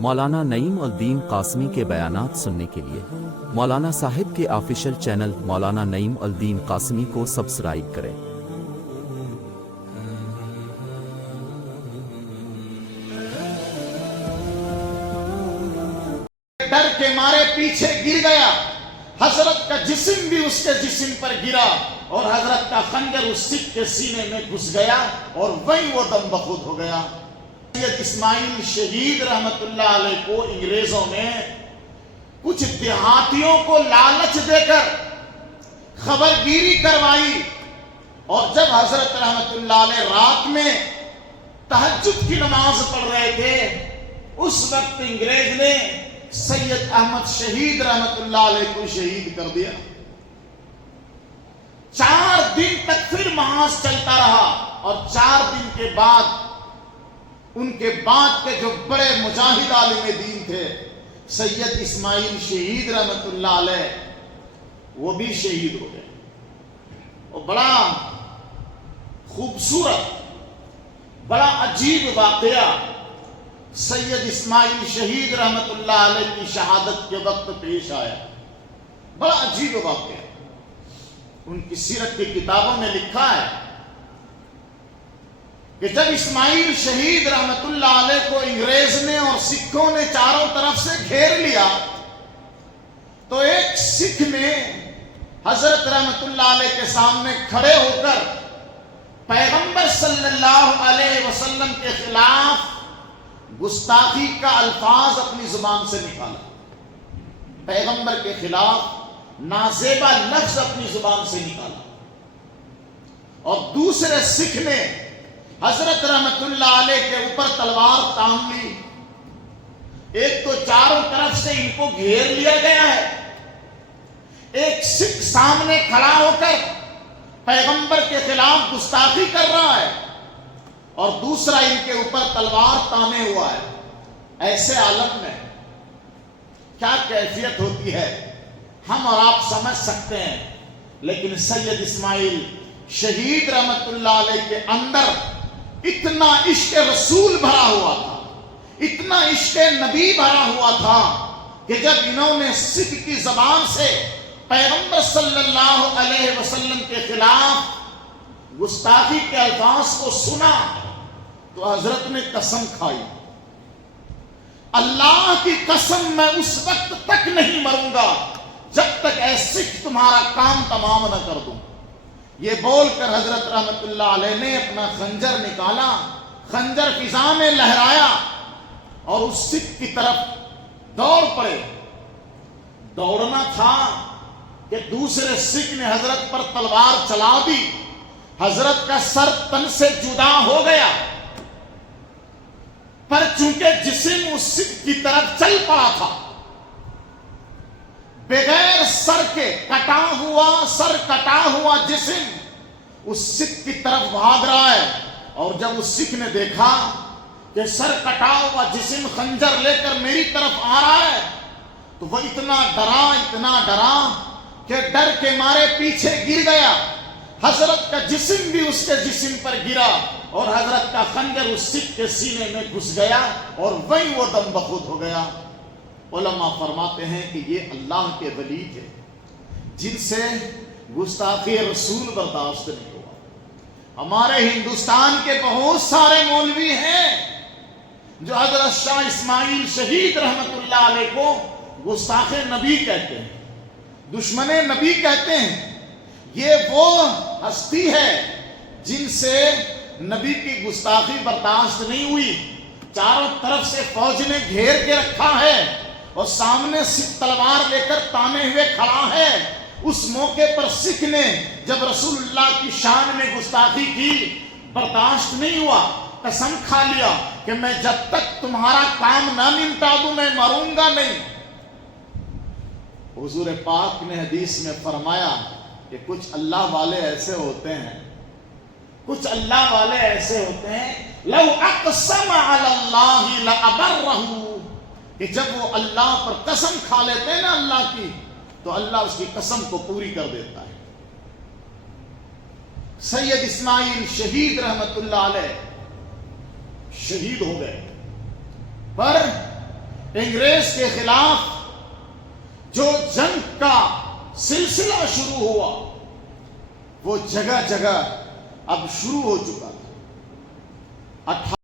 مولانا نعیم الدین قاسمی کے بیانات سننے کے لیے مولانا صاحب کے آفیشیل چینل مولانا نعیم الدین قاسمی کو سبسکرائب کریں۔ ڈر کے مارے پیچھے گر گیا، حضرت کا جسم بھی اس کے جسم پر گرا اور حضرت کا خنجر اس سکھ کے سینے میں گھس گیا اور وہیں وہ دم بخود ہو گیا۔ سید اسماعیل شہید رحمت اللہ علیہ کو انگریزوں نے کچھ دیہاتیوں کو لالچ دے کر خبر گیری کروائی، اور جب حضرت رحمت اللہ علیہ رات میں تہجد کی نماز پڑھ رہے تھے، اس وقت انگریز نے سید احمد شہید رحمت اللہ علیہ کو شہید کر دیا۔ 4 دن تک پھر محاذ چلتا رہا، اور 4 دن کے بعد ان کے بعد کے جو بڑے مجاہد عالم دین تھے سید اسماعیل شہید رحمت اللہ علیہ، وہ بھی شہید ہو گئے۔ اور بڑا خوبصورت، بڑا عجیب واقعہ سید اسماعیل شہید رحمت اللہ علیہ کی شہادت کے وقت پیش آیا۔ بڑا عجیب واقعہ، ان کی سیرت کی کتابوں میں لکھا ہے کہ جب اسماعیل شہید رحمت اللہ علیہ کو انگریز نے اور سکھوں نے چاروں طرف سے گھیر لیا، تو ایک سکھ نے حضرت رحمت اللہ علیہ کے سامنے کھڑے ہو کر پیغمبر صلی اللہ علیہ وسلم کے خلاف گستاخی کا الفاظ اپنی زبان سے نکالا، پیغمبر کے خلاف نازیبا لفظ اپنی زبان سے نکالا، اور دوسرے سکھ نے حضرت رحمت اللہ علیہ کے اوپر تلوار تان لی۔ ایک تو چاروں طرف سے ان کو گھیر لیا گیا ہے، ایک سکھ سامنے کھڑا ہو کر پیغمبر کے خلاف گستاخی کر رہا ہے، اور دوسرا ان کے اوپر تلوار تانے ہوا ہے۔ ایسے عالم میں کیا کیفیت ہوتی ہے ہم اور آپ سمجھ سکتے ہیں، لیکن سید اسماعیل شہید رحمت اللہ علیہ کے اندر اتنا عشق رسول بھرا ہوا تھا، اتنا عشق نبی بھرا ہوا تھا کہ جب انہوں نے سکھ کی زبان سے پیغمبر صلی اللہ علیہ وسلم کے خلاف گستاخی کے الفاظ کو سنا تو حضرت نے قسم کھائی، اللہ کی قسم میں اس وقت تک نہیں مروں گا جب تک اے سکھ تمہارا کام تمام نہ کر دوں۔ یہ بول کر حضرت رحمت اللہ علیہ نے اپنا خنجر نکالا، خنجر فضا میں لہرایا اور اس سکھ کی طرف دوڑ پڑے۔ دوڑنا تھا کہ دوسرے سکھ نے حضرت پر تلوار چلا دی، حضرت کا سر تن سے جدا ہو گیا، پر چونکہ جسم اس سکھ کی طرف چل پڑا تھا، بغیر سر کے سر کٹا ہوا جسم اس سکھ کی طرف بھاگ رہا ہے، اور جب اس سکھ نے دیکھا کہ سر کٹا ہوا جسم خنجر لے کر میری طرف آ رہا ہے، تو وہ اتنا ڈرا کہ ڈر کے مارے پیچھے گر گیا، حضرت کا جسم بھی اس کے جسم پر گرا اور حضرت کا خنجر اس سکھ کے سینے میں گھس گیا اور وہیں وہ دم بخود ہو گیا۔ علماء فرماتے ہیں کہ یہ اللہ کے ولی تھے جن سے گستاخی رسول برداشت نہیں ہوا۔ ہمارے ہندوستان کے بہت سارے مولوی ہیں جو حضرت شاہ اسماعیل شہید رحمت اللہ علیہ کو گستاخ نبی کہتے ہیں، دشمن نبی کہتے ہیں۔ یہ وہ ہستی ہے جن سے نبی کی گستاخی برداشت نہیں ہوئی، چاروں طرف سے فوج نے گھیر کے رکھا ہے اور سامنے سکھ تلوار لے کر تانے ہوئے کھڑا ہے۔ اس موقع پر سکھ نے جب رسول اللہ کی شان میں گستاخی کی، برداشت نہیں ہوا، قسم کھا لیا کہ میں جب تک تمہارا کام نہ نمٹا دوں میں مروں گا نہیں۔ حضور پاک نے حدیث میں فرمایا کہ کچھ اللہ والے ایسے ہوتے ہیں، کچھ اللہ والے ایسے ہوتے ہیں لو اقسم علی اللہ لابرہ، کہ جب وہ اللہ پر قسم کھا لیتے ہیں نا اللہ کی، تو اللہ اس کی قسم کو پوری کر دیتا ہے۔ سید اسماعیل شہید رحمت اللہ علیہ شہید ہو گئے، پر انگریز کے خلاف جو جنگ کا سلسلہ شروع ہوا وہ جگہ جگہ اب شروع ہو چکا تھا.